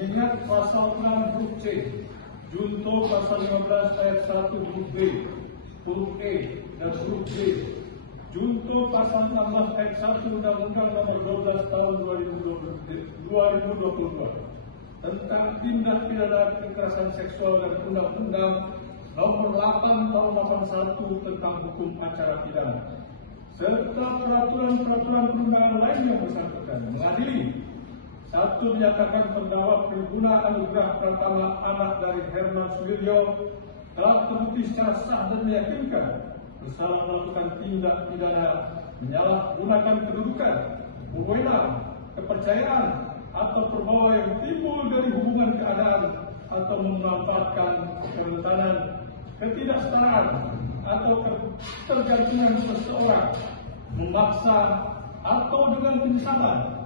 mengingat pasal 6 huruf C, junto pasal 15 ayat 1 huruf B, huruf E, dan huruf D, junto pasal 16 ayat 1 Undang-Undang Nomor 12 Tahun 2022 tentang tindak pidana kekerasan seksual dan Undang-Undang Nomor 8 Tahun 81 tentang hukum acara pidana, serta peraturan-peraturan perundangan lain yang bersangkutan mengadili: 1. Menyatakan terdakwa Tribuna Anugrah Pratama, anak dari Herman Suwiryo, telah terbukti secara sah dan meyakinkan bersalah melakukan tindak pidana menyalahgunakan kedudukan, wewenang, kepercayaan, atau perbawa yang timbul dari hubungan keadaan atau memanfaatkan kerentanan, ketidaksetaraan, atau ketergantungan seseorang, memaksa atau dengan penyesalan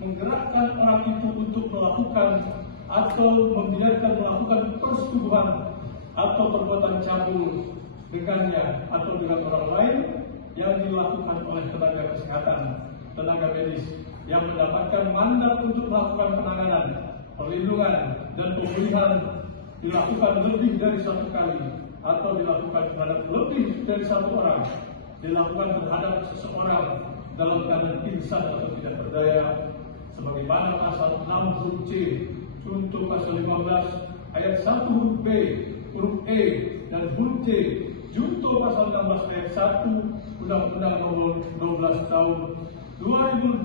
menggerakkan orang itu untuk melakukan atau membiarkan melakukan persetubuhan atau perbuatan cabul dengannya atau dengan orang lain yang dilakukan oleh tenaga kesehatan, tenaga medis yang mendapatkan mandat untuk melakukan penanganan, perlindungan, dan pemulihan dilakukan lebih dari satu kali atau dilakukan terhadap lebih dari satu orang, dilakukan terhadap seseorang dalam keadaan pingsan atau tidak berdaya, sebagaimana pasal 6 huruf C, junto pasal 15 ayat 1 huruf B, huruf E, dan huruf C, junto pasal 16 ayat 1 Undang-Undang Nomor 12 Tahun 2022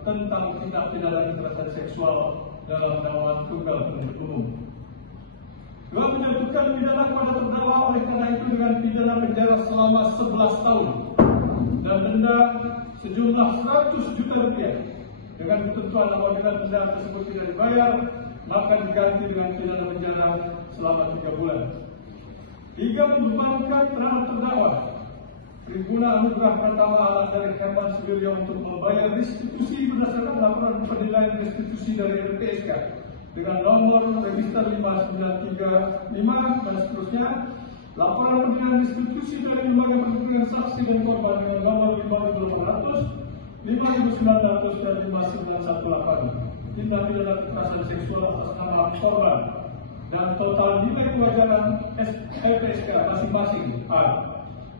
tentang tindak pidana kekerasan seksual dalam dakwaan tunggal penuntut umum. 2. Menjatuhkan pidana kepada terdakwa oleh karena itu dengan pidana penjara selama 11 tahun dan denda sejumlah 100 juta rupiah. Dengan ketentuan apabila denda tersebut tidak dibayar, maka diganti dengan pidana penjara selama 3 bulan. 3. Membebankan terhadap terdakwa Tribuna Anugrah Pratama, anak dari Herman Suwiryo, untuk membayar restitusi berdasarkan laporan penilaian restitusi dari LPSK dengan nomor register 5935 dan seterusnya. Laporan penilaian restitusi dari lembaga perlindungan saksi dan korban dengan nomor 5800, 5900 dan 5918. Tindak pidana kekerasan seksual atas nama korban dan total nilai kewajaran LPSK masing-masing: A.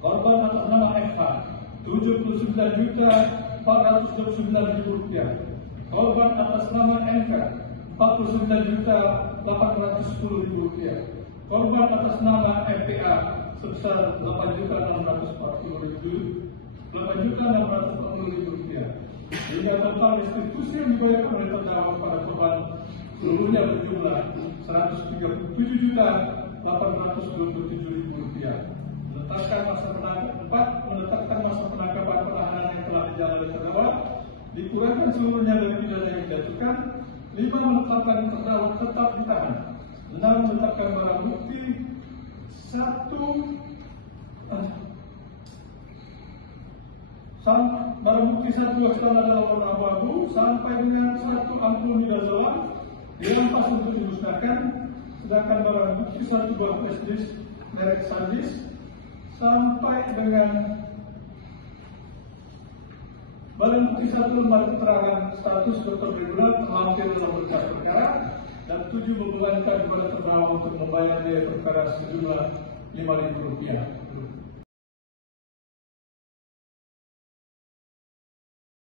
Korban atas nama FH Rp79.429.000, korban atas nama NK Rp49.810.000, korban atas nama FPA sebesar Rp8.640.000, sehingga total restitusi yang dibayar oleh terdakwa kepada korban seluruhnya berjumlah Rp137.827.000. Menetapkan masa penangkapan penahanan yang telah dijalani terdakwa dikurangkan seluruhnya dari pidana yang dijatuhkan. 5. Menetapkan terdakwa tetap ditahan. 6. Menetapkan barang bukti 1 eksternal dalam warna abu-abu sampai dengan 1 ampul midazolam dirampas untuk dimusnahkan, sedangkan barang bukti 1 buah flash disk merek SanDisk sampai dengan barang bukti 1 lembar keterangan status dokter reguler terlampir dalam berkas perkara, dan 7. Membebankan kepada terdakwa untuk membayar biaya perkara sejumlah Rp5.000.